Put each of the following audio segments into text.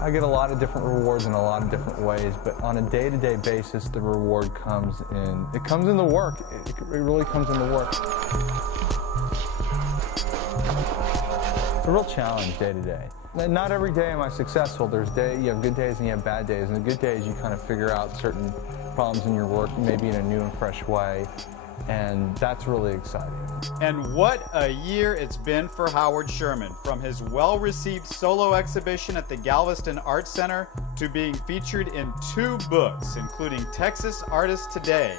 I get a lot of different rewards in a lot of different ways, but on a day-to-day basis, the reward comes in. It comes in the work. It really comes in the work. It's a real challenge day to day. Not every day am I successful. You have good days and you have bad days. And the good days, you kind of figure out certain problems in your work, maybe in a new and fresh way. And that's really exciting. And what a year it's been for Howard Sherman, from his well-received solo exhibition at the Galveston Arts Center to being featured in 2 books, including Texas Artist Today,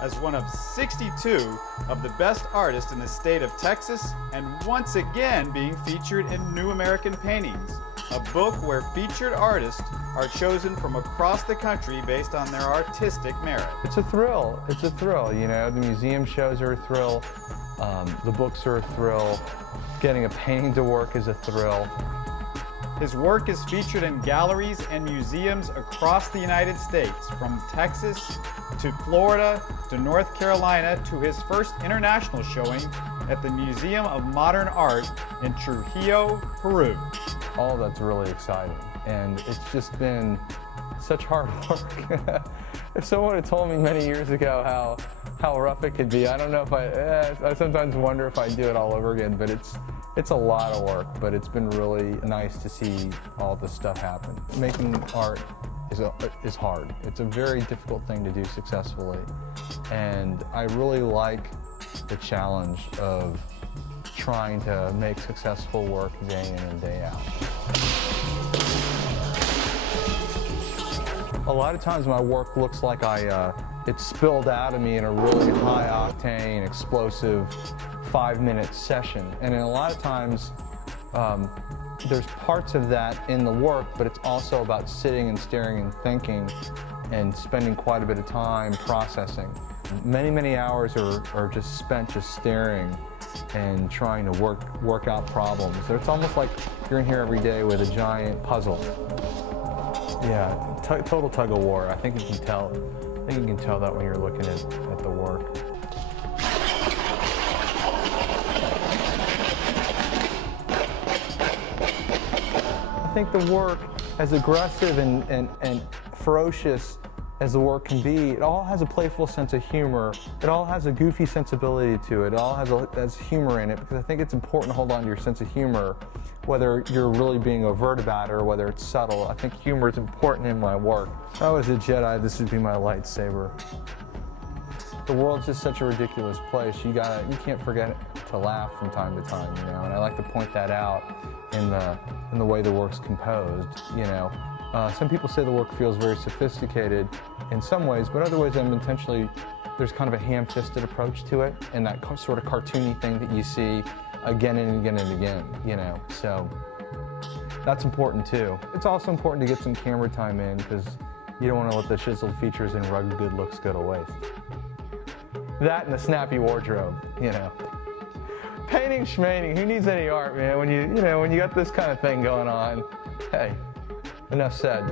as one of 62 of the best artists in the state of Texas, and once again being featured in New American Paintings, a book where featured artists are chosen from across the country based on their artistic merit. It's a thrill. It's a thrill, you know. The museum shows are a thrill. The books are a thrill. Getting a painting to work is a thrill. His work is featured in galleries and museums across the United States, from Texas to Florida to North Carolina, to his first international showing at the Museum of Modern Art in Trujillo, Peru. All that's really exciting, and it's just been such hard work. If someone had told me many years ago how rough it could be, I don't know if I sometimes wonder if I'd do it all over again, but it's a lot of work, but it's been really nice to see all this stuff happen. Making art is hard. It's a very difficult thing to do successfully, and I really like the challenge of trying to make successful work day in and day out. A lot of times my work looks like it spilled out of me in a really high-octane, explosive 5-minute session. And a lot of times there's parts of that in the work, but it's also about sitting and staring and thinking and spending quite a bit of time processing. Many, many hours are just spent just staring and trying to work out problems. So it's almost like you're in here every day with a giant puzzle. Yeah, total tug of war. I think you can tell. I think you can tell that when you're looking at the work. I think the work, as aggressive and ferocious as the work can be, it all has a playful sense of humor. It all has a goofy sensibility to it. It all has humor in it, because I think it's important to hold on to your sense of humor, whether you're really being overt about it or whether it's subtle. I think humor is important in my work. If I was a Jedi, this would be my lightsaber. The world's just such a ridiculous place. You can't forget to laugh from time to time, you know. And I like to point that out in the way the work's composed, you know. Some people say the work feels very sophisticated in some ways, but other ways there's kind of a ham-fisted approach to it, and that sort of cartoony thing that you see again and again and again, you know. So that's important too. It's also important to get some camera time in, because you don't want to let the chiseled features and rugged good looks go to waste. That and a snappy wardrobe, you know. Painting, schmaining, who needs any art, man? When you got this kind of thing going on, hey. Enough said.